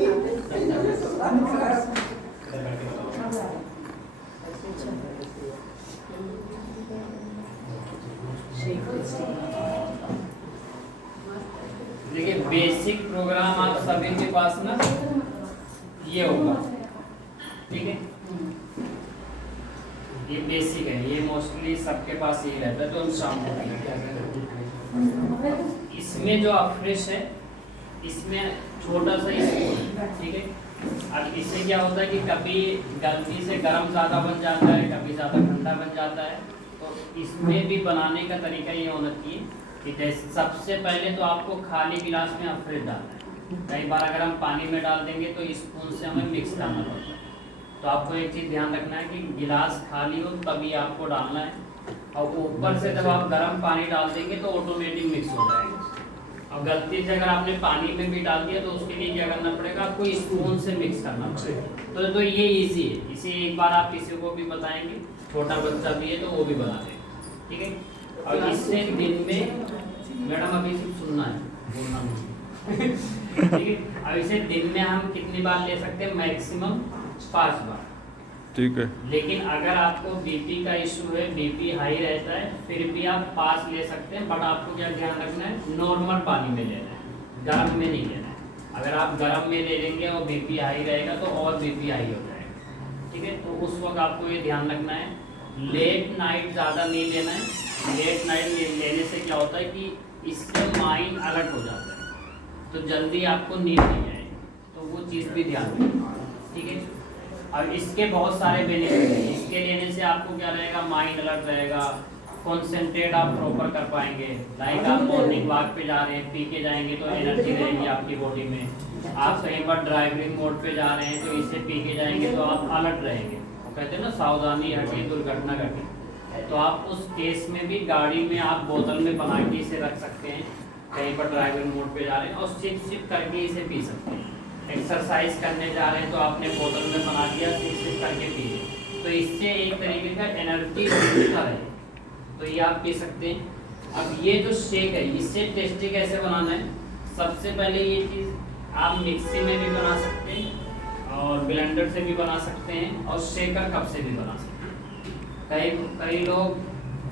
देखिए basic programme आप सभी के पास ना ये होगा, ठीक है। ये बेसिक है, ये मोस्टली सबके पास यही रहता है, तो हम शाम को इसमें जो अफ्रेश है इसमें छोटा सा स्पून, ठीक है। अब इससे क्या होता है कि कभी गलती से गर्म ज़्यादा बन जाता है, कभी ज़्यादा ठंडा बन जाता है। तो इसमें भी बनाने का तरीका ये होना चाहिए कि जैसे सबसे पहले तो आपको खाली गिलास में अफ्रेश डालना है। कई बार अगर हम पानी में डाल देंगे तो स्पून से हमें मिक्स करना पड़ता है। तो आपको एक चीज़ ध्यान रखना है कि गिलास खाली हो तभी आपको डालना है, और ऊपर से जब आप गर्म पानी डाल देंगे तो ऑटोमेटिक मिक्स हो जाएगा। और गलती से अगर आपने पानी में भी डाल दिया तो उसके लिए क्या करना पड़ेगा, आपको स्पून से मिक्स करना पड़ेगा। तो ये इजी है, इसे एक बार आप किसी को भी बताएंगे, छोटा बच्चा भी है तो वो भी बना देगा, ठीक है। और इससे दिन में, मैडम अभी सिर्फ सुनना है, बोलना नहीं, ठीक है। अब इसे दिन में हम कितनी बार ले सकते हैं, मैक्सिमम 5 बार, ठीक है। लेकिन अगर आपको बीपी का इशू है, बीपी हाई रहता है, फिर भी आप 5 ले सकते हैं, बट आपको क्या ध्यान रखना है, नॉर्मल पानी में लेना है, गर्म में नहीं लेना है। अगर आप गर्म में ले लेंगे और बीपी हाई रहेगा तो और बीपी हाई हो जाएगा, ठीक है। तो उस वक्त आपको ये ध्यान रखना है, लेट नाइट ज़्यादा नहीं लेना है। लेट नाइट लेने से क्या होता है कि इससे माइंड अलर्ट हो जाता है, तो जल्दी आपको नींद नहीं आएगी, तो वो चीज़ भी ध्यान रखना, ठीक है। और इसके बहुत सारे बेनिफिट हैं। इसके लेने से आपको क्या रहेगा, माइंड अलर्ट रहेगा, कॉन्सेंट्रेट आप प्रॉपर कर पाएंगे। लाइक आप मॉर्निंग वॉक पे जा रहे हैं, पी के जाएंगे तो एनर्जी रहेगी आपकी बॉडी में। आप कहीं पर ड्राइविंग मोड पे जा रहे हैं तो इसे पी के जाएंगे तो आप अलर्ट रहेंगे। वो कहते हैं ना, सावधानी हटी दुर्घटना घटी। तो आप उस केस में भी गाड़ी में आप बोतल में बना के इसे रख सकते हैं, कहीं पर ड्राइविंग मोड पे जा रहे हैं, और सिप करके इसे पी सकते हैं। एक्सरसाइज करने जा रहे हैं तो आपने बोतल में बना दिया, सिप करके पिए, तो इससे एक तरीके का एनर्जी मिलता है, तो ये आप पी सकते हैं। अब ये जो शेक है, इससे टेस्टी कैसे बनाना है, सबसे पहले ये चीज़ आप मिक्सी में भी बना सकते हैं और ब्लेंडर से भी बना सकते हैं और शेकर कप से भी बना सकते हैं। कई लोग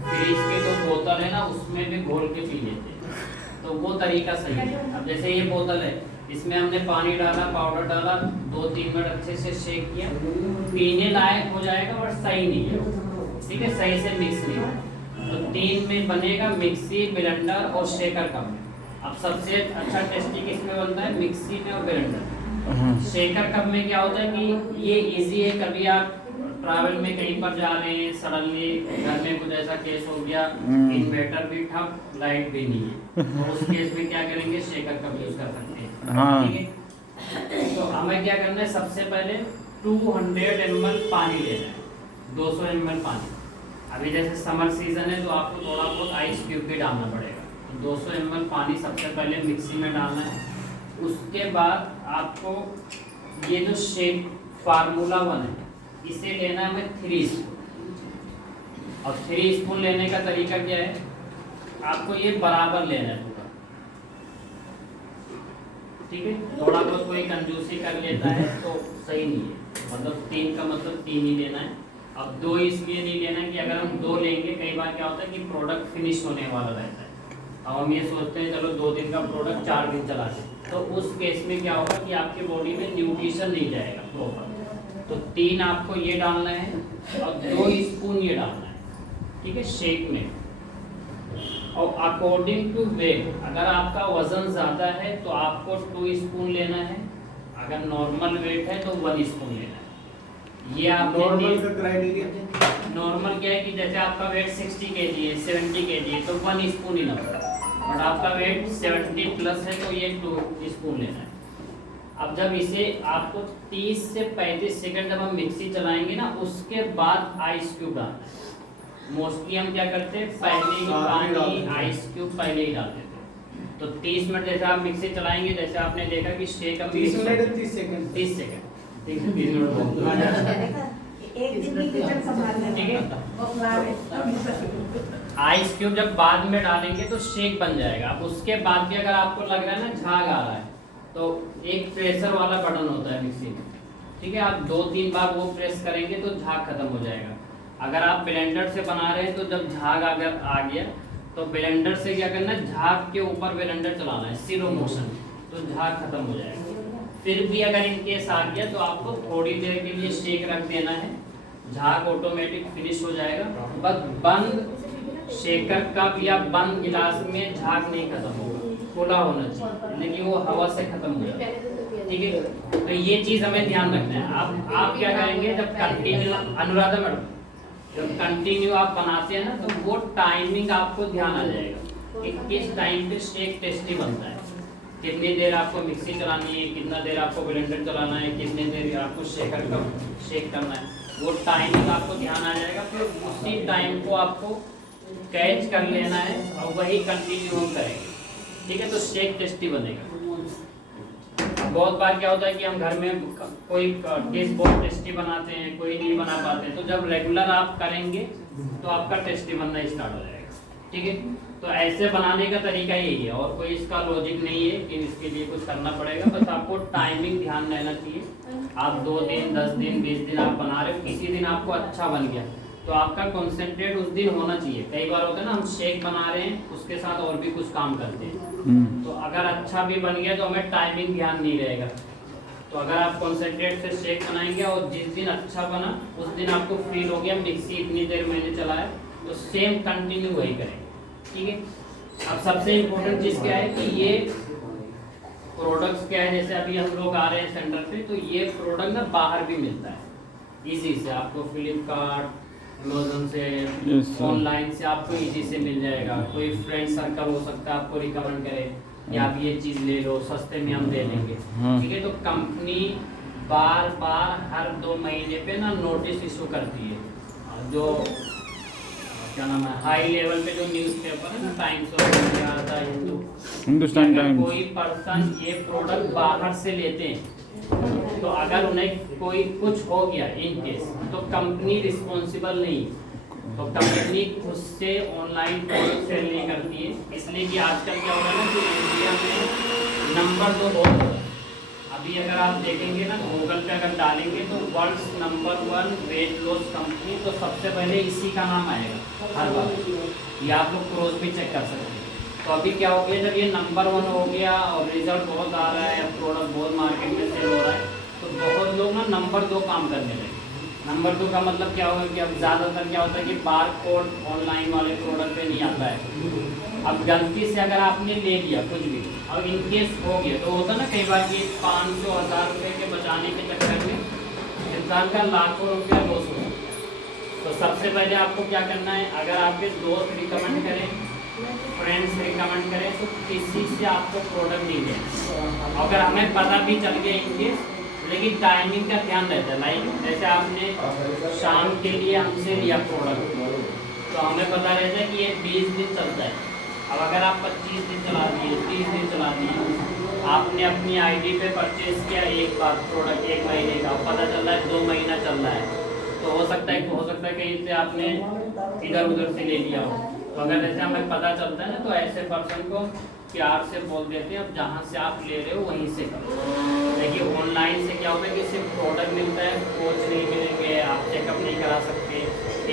फ्रिज के जो बोतल है ना उसमें भी घोल के पी लेते हैं, तो वो तरीका सही है। अब जैसे ये बोतल है, इसमें हमने पानी डाला, पाउडर डाला, 2-3 मिनट अच्छे से शेक किया, पीने लायक हो जाएगा, बट सही नहीं है, ठीक है, सही से मिक्स नहीं है। तो 3 में बनेगा, मिक्सी, ब्लेंडर और शेकर कप में। अब सबसे अच्छा टेस्टी किसमें बनता है, मिक्सी में और ब्लेंडर। शेकर कप में क्या होता है कि ये इजी है, कभी आप ट्रैवल में कहीं पर जा रहे हैं, सडनली घर में कुछ ऐसा केस हो गया, इन्वर्टर भी ठप, लाइट भी नहीं है, तो उस केस में क्या करेंगे, शेकर कप यूज कर सकते हैं, ठीक है। तो हमें क्या करना है, सबसे पहले 200 ml पानी लेना है, 200 ml पानी। अभी जैसे समर सीजन है तो आपको थोड़ा बहुत आइस क्यूब भी डालना पड़ेगा, तो 200 ml पानी सबसे पहले मिक्सी में डालना है। उसके बाद आपको ये जो शेक फार्मूला 1 है, इसे लेना है हमें 3 स्पून। और 3 स्पून लेने का तरीका क्या है, आपको ये बराबर लेना है पूरा, ठीक है। थोड़ा बहुत कोई कंजूसी कर लेता है तो सही नहीं है, मतलब 3 का मतलब 3 ही लेना है। अब 2 इसलिए नहीं लेना है कि अगर हम 2 लेंगे, कई बार क्या होता है कि प्रोडक्ट फिनिश होने वाला रहता है, अब हम ये सोचते हैं चलो 2 दिन का प्रोडक्ट 4 दिन चला दें, तो उस केस में क्या होगा कि आपकी बॉडी में न्यूट्रिशन नहीं जाएगा प्रॉपर। तो 3 आपको ये डालना है और 2 स्पून ये डालना है, ठीक है, शेक में। और अकॉर्डिंग टू वेट, अगर आपका वजन ज़्यादा है तो आपको 2 स्पून लेना है, अगर नॉर्मल वेट है तो 1 स्पून लेना है। ये आप नॉर्मल का क्राइटेरिया, नॉर्मल क्या है कि जैसे आपका वेट 60 kg है, 70 kg है, तो 1 स्पून ही लगता है, बट आपका वेट 70 प्लस है तो ये 2 स्पून लेना है। अब जब इसे आपको 30 से 35 सेकंड जब हम मिक्सी चलाएंगे ना, उसके बाद आइस क्यूब डालना है। मोस्टली हम क्या करते हैं, पहले ही पानी आइस क्यूब पहले ही डाल देते हैं। तो 30 मिनट जैसे आप मिक्सी चलाएंगे, जैसे आपने देखा कि शेक हम 30 मिनट 30 सेकंड 30 सेकंड, 30 मिनट एक दिन की किचन संभालने ठीक है। में आइस क्यूब जब बाद में डालेंगे तो शेक बन जाएगा। अब उसके बाद भी अगर आपको लग रहा है ना झाग आ रहा है, तो एक प्रेशर वाला बटन होता है मिक्सी में, ठीक है। आप 2-3 बार वो प्रेस करेंगे तो झाग खत्म हो जाएगा। अगर आप ब्लेंडर से बना रहे हैं तो जब झाग अगर आ गया तो ब्लेंडर से क्या करना है, झाग के ऊपर ब्लेंडर चलाना है स्लो मोशन, तो झाग खत्म हो जाएगा। फिर भी अगर इनकेस आ गया तो आपको थोड़ी देर के लिए शेक रख देना है, झाग ऑटोमेटिक फिनिश हो जाएगा। बस बंद शेकर कप या बंद गिलास में झाग नहीं खत्म होगा, खुला होना चाहिए, लेकिन वो हवा से खत्म हो जाएगा, ठीक है। तो ये चीज हमें ध्यान रखना है। आप क्या करेंगे, जब कंटिन्यू, अनुराधा मैडम, जब कंटिन्यू आप बनाते हैं ना तो वो टाइमिंग आपको ध्यान आ जाएगा कि किस टाइम पे शेक टेस्टी बनता है, कितनी देर आपको मिक्सी चलानी है, कितना देर आपको ब्लेंडर चलाना है, कितनी देर आपको शेकर का शेक करना है, वो टाइमिंग आपको ध्यान आ जाएगा। फिर उसी टाइम को आपको कैच कर लेना है और वही कंटिन्यू हम करेंगे, ठीक है। तो शेक टेस्टी बनेगा। बहुत बार क्या होता है कि हम घर में कोई डिश बहुत टेस्टी बनाते हैं, कोई नहीं बना पाते, तो जब रेगुलर आप करेंगे तो आपका टेस्टी बनना स्टार्ट हो जाएगा, ठीक है। तो ऐसे बनाने का तरीका यही है, और कोई इसका लॉजिक नहीं है कि इसके लिए कुछ करना पड़ेगा। बस आपको टाइमिंग ध्यान रहना चाहिए। आप 2 दिन, 10 दिन, 20 दिन आप बना रहे हो, किसी दिन आपको अच्छा बन गया तो आपका कंसंट्रेट उस दिन होना चाहिए। कई बार होता है ना, हम शेक बना रहे हैं उसके साथ और भी कुछ काम करते हैं, तो अगर अच्छा भी बन गया तो हमें टाइमिंग ध्यान नहीं रहेगा। तो अगर आप कंसंट्रेट से शेक बनाएंगे और जिस दिन अच्छा बना उस दिन आपको फील हो गया मिक्सी इतनी देर मैंने चलाया, तो सेम कंटिन्यू वही करेंगे, ठीक है। अब सबसे इम्पोर्टेंट चीज़ क्या है कि ये प्रोडक्ट्स क्या है, जैसे अभी हम लोग आ रहे हैं सेंटर पे, तो ये प्रोडक्ट ना बाहर भी मिलता है ईजी से, आपको फ्लिपकार्ट, अमेज़न से, ऑनलाइन से आपको इजी से मिल जाएगा। कोई फ्रेंड सर्कल हो सकता है आपको रिकमेंड करे कि आप ये चीज़ ले लो, सस्ते में हम दे देंगे, ठीक है। तो कंपनी बार बार हर 2 महीने पे ना नोटिस इशू करती है, जो क्या नाम है, हाई लेवल पे जो न्यूज़पेपर है ना, times of India, the Hindu, Hindustan times, कोई पर्सन ये प्रोडक्ट बाहर से लेते हैं तो अगर उन्हें कोई कुछ हो गया इन केस, तो कंपनी रिस्पॉन्सिबल नहीं, तो कंपनी खुद से ऑनलाइन प्रोडक्ट सेल नहीं करती है। इसलिए कि आजकल क्या हो रहा है ना कि इंडिया में नंबर 2 बहुत हो रहा है। अभी अगर आप देखेंगे ना गूगल पे अगर डालेंगे तो world number 1 weight loss company, तो सबसे पहले इसी का नाम आएगा हर बार, ये आप लोग क्रॉस भी चेक कर सकते हैं। तो अभी क्या हो गया, जब ये नंबर 1 हो गया और रिजल्ट बहुत आ रहा है, प्रोडक्ट बहुत मार्केट में सेल हो रहा है, तो बहुत लोग ना नंबर 2 काम करने लगे। नंबर 2 का मतलब क्या होगा कि अब ज़्यादातर क्या होता है कि बार कोड ऑनलाइन वाले प्रोडक्ट पे नहीं आता है। अब गलती से अगर आपने ले लिया कुछ भी और इनकेस हो गया, तो होता ना कई बार कि 500-1000 रुपये के बचाने के चक्कर में इंसान का लाखों रुपया लॉस हो। तो सबसे पहले आपको क्या करना है, अगर आपके दोस्त रिकमेंड करें, फ्रेंड्स रिकमेंड करें, तो किसी से आपको प्रोडक्ट नहीं लेना। अगर हमें पता भी चल गया इनके, लेकिन टाइमिंग का ध्यान रहता है। लाइक जैसे आपने शाम के लिए हमसे लिया प्रोडक्ट, तो हमें पता रहता है कि ये 20 दिन चलता है। अब अगर आप 25 दिन चला दिए, 30 दिन चला दिए, आपने अपनी आईडी पे परचेज किया एक बार प्रोडक्ट 1 महीने का, पता चल रहा है 2 महीना चल रहा है, तो हो सकता है कहीं से आपने इधर उधर से ले लिया हो। तो अगर जैसे हमें पता चलता है ना, तो ऐसे पर्सन को प्यार से बोल देते हैं अब जहाँ से आप ले रहे हो वहीं से करो। देखिए ऑनलाइन से क्या होता है कि सिर्फ प्रोडक्ट मिलता है, कोच नहीं मिलेंगे, आप चेकअप नहीं करा सकते,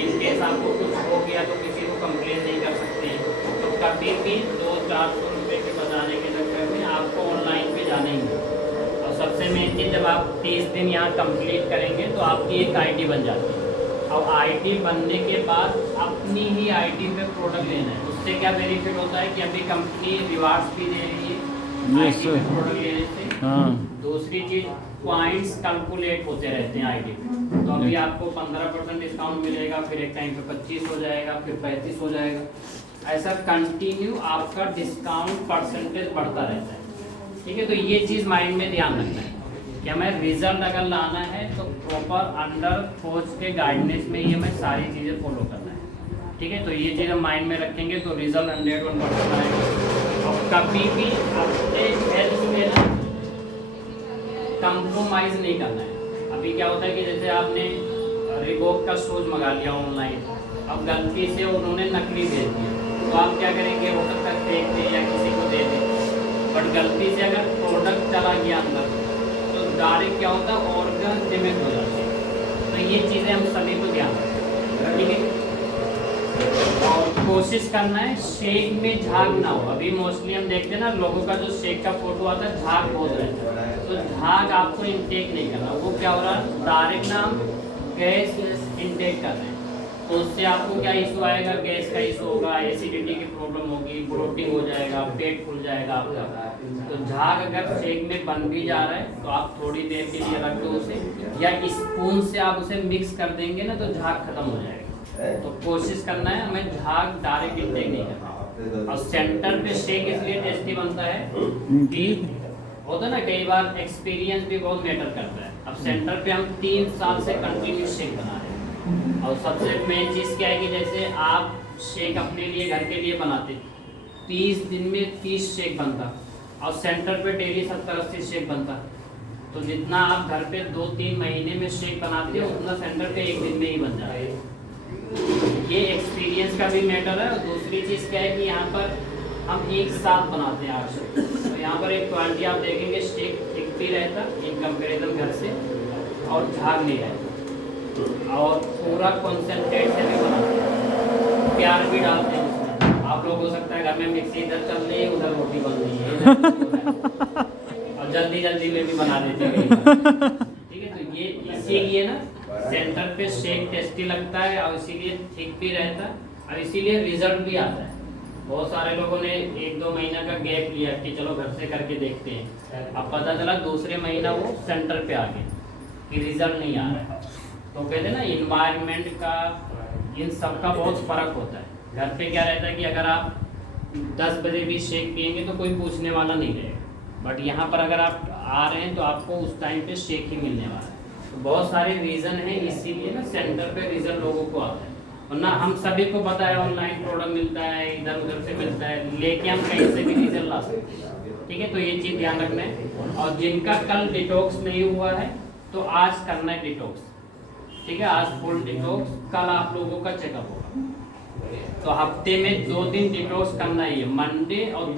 इन केस आपको कुछ हो गया तो किसी को कंप्लेन नहीं कर सकते। तो कभी भी 200-400 रुपये के बचाने के चक्कर में आपको ऑनलाइन पे जाना ही नहीं। और सबसे मेन चीज़, जब आप 30 दिन यहाँ कंप्लीट करेंगे तो आपकी एक आईडी बन जाती है। अब आईडी बनने के बाद अपनी ही आईडी पे प्रोडक्ट लेना है। उससे क्या बेनिफिट होता है कि अभी कंपनी रिवार्ड्स भी दे रही है आईडी पे प्रोडक्ट लेने से। दूसरी चीज़, पॉइंट्स कैलकुलेट होते रहते हैं आईडी पे, तो अभी आपको 15% डिस्काउंट मिलेगा, फिर एक टाइम पे 25 हो जाएगा, फिर 35 हो जाएगा। ऐसा कंटिन्यू आपका डिस्काउंट परसेंटेज बढ़ता रहता है, ठीक है। तो ये चीज़ माइंड में ध्यान रखना है कि हमें रिजल्ट अगर लाना है तो प्रॉपर अंडर कोच के गाइडेंस में ही हमें सारी चीज़ें फॉलो करना है, ठीक है। तो ये चीज़ हम माइंड में रखेंगे तो रिजल्ट 101% आएगा। और कभी भी अपने हेल्थ में ना कंप्रोमाइज़ नहीं करना है। अभी क्या होता है कि जैसे आपने रिबॉक का शूज़ मंगा लिया ऑनलाइन, अब गलती से उन्होंने नकली भेज दिया, तो आप क्या करेंगे, हो सकता है फेंक दें या किसी को दे दें, बट गलती से अगर प्रोडक्ट चला गया अंदर तो डायरेक्ट क्या होता है, ऑर्गन डैमेज हो जाते हैं। तो ये चीज़ें हम सभी को ध्यान रखें, ठीक है। और कोशिश करना है शेक में झाग ना हो। अभी मोस्टली हम देखते हैं ना, लोगों का जो शेक का फोटो आता है झाग बहुत रहता है, तो झाग आपको इनटेक नहीं करना। वो क्या हो रहा है, डायरेक्ट ना हम गैस इनटेक कर रहे हैं, तो उससे आपको क्या इशू आएगा, गैस का इशू होगा, एसिडिटी की प्रॉब्लम होगी, ब्लोटिंग हो जाएगा, पेट फूल जाएगा आपका। तो झाग अगर शेक में बन भी जा रहा है तो आप थोड़ी देर के लिए रख दो उसे, या स्पून से आप उसे मिक्स कर देंगे ना तो झाग खत्म हो जाएगा। तो कोशिश करना है हमें झाग डायरेक्ट इनटेक नहीं करना। और सेंटर पे शेक इसलिए टेस्टी बनता है कि होता है ना, कई बार एक्सपीरियंस भी बहुत मैटर करता है। अब सेंटर पे हम 3 साल से कंटिन्यू शेक बना रहे हैं, और सबसे मेन चीज़ क्या है कि जैसे आप शेक अपने लिए घर के लिए बनाते, 30 दिन में 30 शेक बनता, और सेंटर पे डेली 70-80 शेक बनता। तो जितना आप घर पे 2-3 महीने में शेक बनाते हो उतना सेंटर पे 1 दिन में ही बन जाता है। ये एक्सपीरियंस का भी मैटर है। और दूसरी चीज़ क्या है कि यहाँ पर हम एक साथ बनाते हैं 8 शेक, तो यहाँ पर एक क्वालिटी आप देखेंगे, शेक थिक भी रहता इन कंपेरिजन घर से, और झाग नहीं रहता, और पूरा कॉन्सेंट्रेट से भी बनाते हैं, प्यार भी डालते हैं उसमें। आप लोग हो सकता है घर में मिक्सी इधर चल रही है, उधर रोटी बन रही है, और जल्दी जल्दी में भी बना देते हैं, ठीक है। तो ये इसीलिए ना सेंटर पे शेक टेस्टी लगता है, और इसीलिए थिक भी रहता है, और इसीलिए रिजल्ट भी आता है। बहुत सारे लोगों ने 1-2 महीना का गैप लिया कि चलो घर से करके देखते हैं, अब पता चला दूसरे महीना वो सेंटर पे आ गए कि रिजल्ट नहीं आ रहा है। तो कहते हैं ना, इन्वायरमेंट का, इन सब का बहुत फ़र्क होता है। घर पे क्या रहता है कि अगर आप 10 बजे भी शेक पियेंगे तो कोई पूछने वाला नहीं रहेगा, बट यहाँ पर अगर आप आ रहे हैं तो आपको उस टाइम पे शेक ही मिलने वाला है। तो बहुत सारे रीज़न हैं, इसीलिए ना सेंटर पे रिजल्ट लोगों को आता है। वरना हम सभी को पता है ऑनलाइन प्रोडक्ट मिलता है, इधर उधर से मिलता है, लेके हम कहीं से भी रिजल्ट ला सकते हैं, ठीक है। तो ये चीज़ ध्यान रखना है। और जिनका कल डिटॉक्स नहीं हुआ है तो आज करना है डिटॉक्स, ठीक है। आज फुल डिटॉक्स, कल आप लोगों का चेकअप होगा। तो हफ्ते में 2 दिन डिटॉक्स करना ही है, मंडे और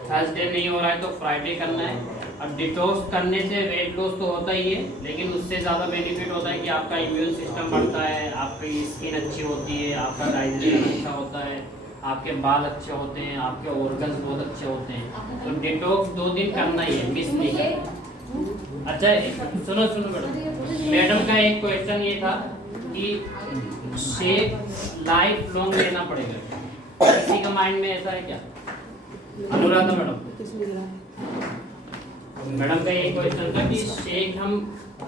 थर्सडे नहीं हो रहा है तो फ्राइडे करना है। और डिटॉक्स करने से वेट लॉस तो होता ही है, लेकिन उससे ज़्यादा बेनिफिट होता है कि आपका इम्यून सिस्टम बढ़ता है, आपकी स्किन अच्छी होती है, आपका डाइजेशन अच्छा होता है, आपके बाल अच्छे होते हैं, आपके ऑर्गन्स बहुत अच्छे होते हैं। तो डिटॉक्स 2 दिन करना ही है, मिस नहीं करना। अच्छा सुनो मैडम का एक क्वेश्चन ये था कि शेक लाइफ लॉन्ग लेना पड़ेगा, किसी का माइंड में ऐसा है क्या? अनुराधा मैडम का ये क्वेश्चन था कि शेक हम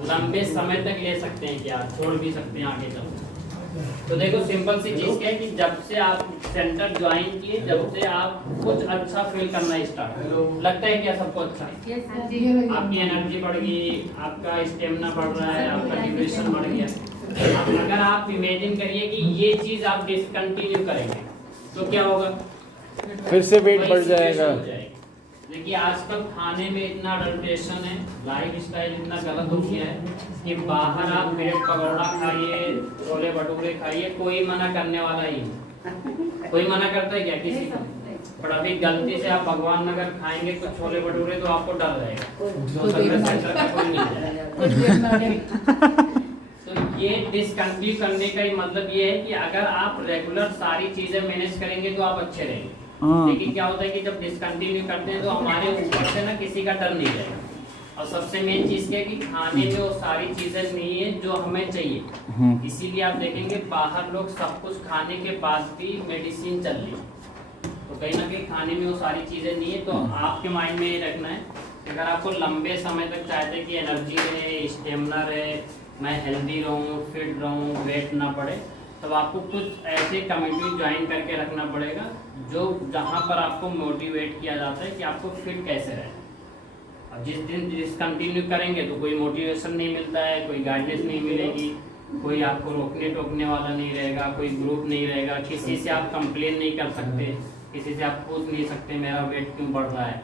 लंबे समय तक ले सकते हैं क्या, छोड़ भी सकते हैं आगे चल? तो देखो सिंपल सी चीज़ क्या है कि जब से आप सेंटर ज्वाइन किए, जब से आप कुछ अच्छा फील करना स्टार्ट लगता है क्या सबको अच्छा, आपकी एनर्जी बढ़ गई, आपका स्टेमिना बढ़ रहा है, आपका ड्यूरेशन बढ़ गया। अगर आप इमेजिन करिए कि ये चीज़ आप डिसकंटिन्यू करेंगे तो क्या होगा, फिर से वेट बढ़ जाएगा। देखिए आजकल खाने में इतना अडल्ट्रेशन है, लाइफ स्टाइल इतना गलत हो गया है कि बाहर आप ब्रेड पकौड़ा खाइए, छोले भटूरे खाइए, कोई मना करने वाला ही नहीं। कोई मना करता है क्या किसी को? पर अभी गलती से आप भगवान नगर खाएंगे कुछ छोले भटूरे तो आपको डर रहेगा, सेंटर का कोई नहीं जाएगा। तो ये डिसकंटिन्यू करने का ही मतलब ये है कि अगर आप रेगुलर सारी चीजें मैनेज करेंगे तो आप अच्छे रहेंगे। लेकिन क्या होता है कि जब डिसकंटिन्यू करते हैं तो हमारे ऊपर से ना किसी का डर नहीं रहेगा। और सबसे मेन चीज़ क्या है कि खाने में वो सारी चीज़ें नहीं है जो हमें चाहिए। इसीलिए आप देखेंगे बाहर लोग सब कुछ खाने के बाद भी मेडिसिन चल रही है, तो कहीं ना कहीं खाने में वो सारी चीज़ें नहीं है। तो आपके माइंड में ये रखना है कि अगर आपको लंबे समय तक चाहते हैं कि एनर्जी रहे, स्टेमिना रहे, मैं हेल्दी रहूँ, फिट रहूँ, वेट ना बढ़े, तब आपको कुछ ऐसे कमेटी ज्वाइन करके रखना पड़ेगा जो जहाँ पर आपको मोटिवेट किया जाता है कि आपको फिट कैसे रहे। अब जिस दिन डिसकंटिन्यू करेंगे तो कोई मोटिवेशन नहीं मिलता है, कोई गाइडेंस नहीं मिलेगी, कोई आपको रोकने टोकने वाला नहीं रहेगा, कोई ग्रुप नहीं रहेगा, किसी से आप कंप्लेन नहीं कर सकते, किसी से आप पूछ नहीं सकते मेरा वेट क्यों बढ़ रहा है।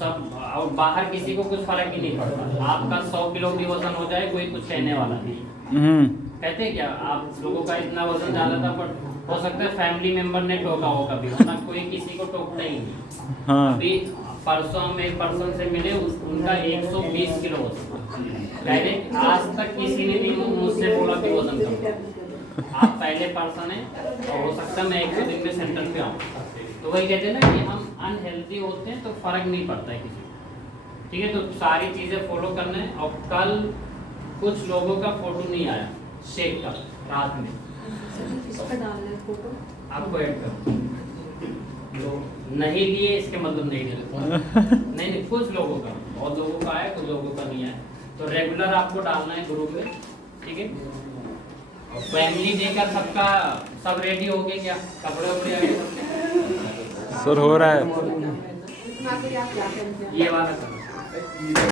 सब और बाहर किसी को कुछ फर्क ही नहीं पड़ता, आपका 100 किलो भी वजन हो जाए कोई कुछ कहने वाला नहीं। कहते हैं क्या आप लोगों का इतना वजन ज़्यादा था, पर हो सकता है फैमिली मेंबर ने टोका हो कभी, वरना कोई किसी को टोकता ही नहीं। हाँ। अभी परसों हम एक पर्सन से मिले, उनका 120 किलो वजन। डायरेक्ट आज तक किसी ने नहीं मुझसे बोला कि वजन कम। आप पहले पर्सन हैं और हो सकता है मैं 1-2 दिन में सेंटर पे आऊँ। तो वही कहते हैं ना कि हम अनहेल्दी होते हैं तो फर्क नहीं पड़ता है किसी को। ठीक है, तो सारी चीज़ें फॉलो करना है। और कल कुछ लोगों का फोटो नहीं आया शेक का रात में, इस पर डालना है फोटो। आपको ऐड कर नहीं लिए इसके मतलब नहीं लिए नहीं, कुछ लोगों का, बहुत लोगों का आया, कुछ लोगों का नहीं आया। तो रेगुलर आपको डालना है ग्रुप में, ठीक है। और फैमिली देकर सबका सब रेडी हो गए क्या, कपड़े वपड़े आ गए सबके? सर हो रहा है। इसमें आके आप क्या करते हैं? ये वाला